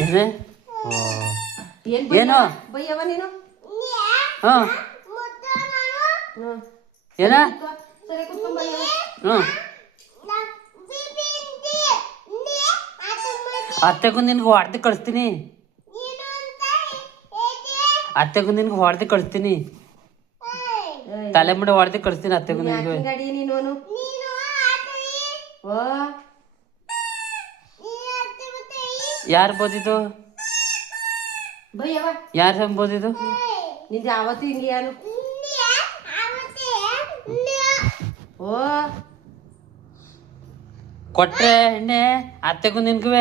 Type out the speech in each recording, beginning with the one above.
ಏನೇ ಏನು ಬಯ್ಯವ ನೀನು ಹಾಂ ಏನ ಸರಿ ಕುತ್ಕೊಂಡ್ ಬಯ್ಯವ ಹ್ಞೂ ಅತ್ತೆಗೂ ನಿನ್ಗೆ ಹೊಡೆದು ಕಳಿಸ್ತೀನಿ ಅತ್ತೆಗೂ ನಿನ್ಗೆ ಹೊಡೆದು ಕಳಿಸ್ತೀನಿ ತಲೆ ಮುಡಿ ಹೊಡೆದು ಕಳಿಸ್ತೀನಿ ಅತ್ತೆಗೂ ನಿನ್ಗೆ ಗಾಡಿ ನೀನು ಓ ಯಾರು ಬೋದಿದ್ದು ಬಯ್ಯವ ಯಾರು ಬೋದಿದ್ದು ನಿಂದ ಯಾವತ್ತು ಹಿಂಗಿಯಾನು ಓ ಕೊಟ್ರೆ ಎಣ್ಣೆ ಅತ್ತೆಗೂ ನಿನ್ಗೂ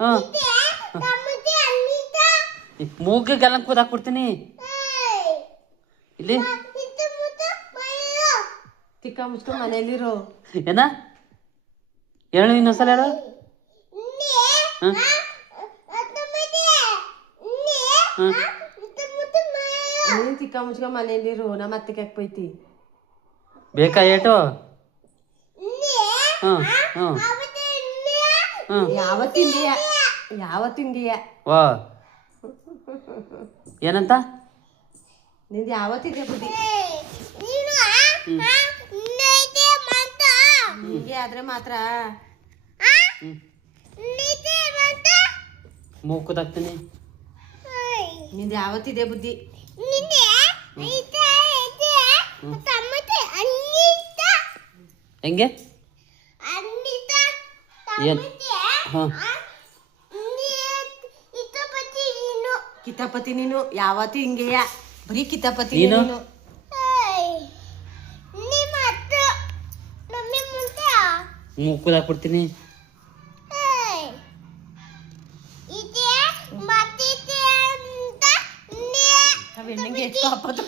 ಹಾಂ ಮೂಗಿಗೆಲ್ಲ ಕೂದಾಕ್ಬಿಡ್ತೀನಿ ಇಲ್ಲಿ ತಿಕ್ಕ ಮುಚ್ಕೊಂಡ್ ಮನೇಲಿರೋ ಏನ ಹೇಳು ಇನ್ನೊಂದ್ಸಲ ಹೇಳು ಹಾಂ ಹಾಂ ನೀನ್ ತಿಕ್ಕ ಮುಚ್ಕೊಂಡ್ ಮನೇಲಿರು ನಮ್ಮ ಅತ್ತಿಗೆ ಹಾಕ್ಬೈತಿ ಬೇಕಾ ಏಟು ಹಾಂ ಹಾಂ ಹಾಂ ಯಾವತ್ತಿಂದೀಯ ವಾ ಏನಂತ ನಿಂದು ಯಾವತ್ತಿದೆ ಬುದ್ಧಿ ಹೀಗೆ ಆದ್ರೆ ಮಾತ್ರ ಮೂಕುದಾಕ್ತೀನಿ ನಿಂದು ಯಾವತ್ತಿದೆ ಬುದ್ಧಿ ಹೆಂಗೆ ಏನು ಹಾಂ ಕಿತಾಪತಿ ನೀನು ಯಾವತ್ತು ಹಿಂಗೆಯ ಬರೀ ಕಿತಾಪತಿ ನೀನು? ನೀನು ಮೂಕುದಾಕ್ಬಿಡ್ತೀನಿ ಹೆಣ್ಣಂಗೆ ಎಷ್ಟು ಆಪತ್ತು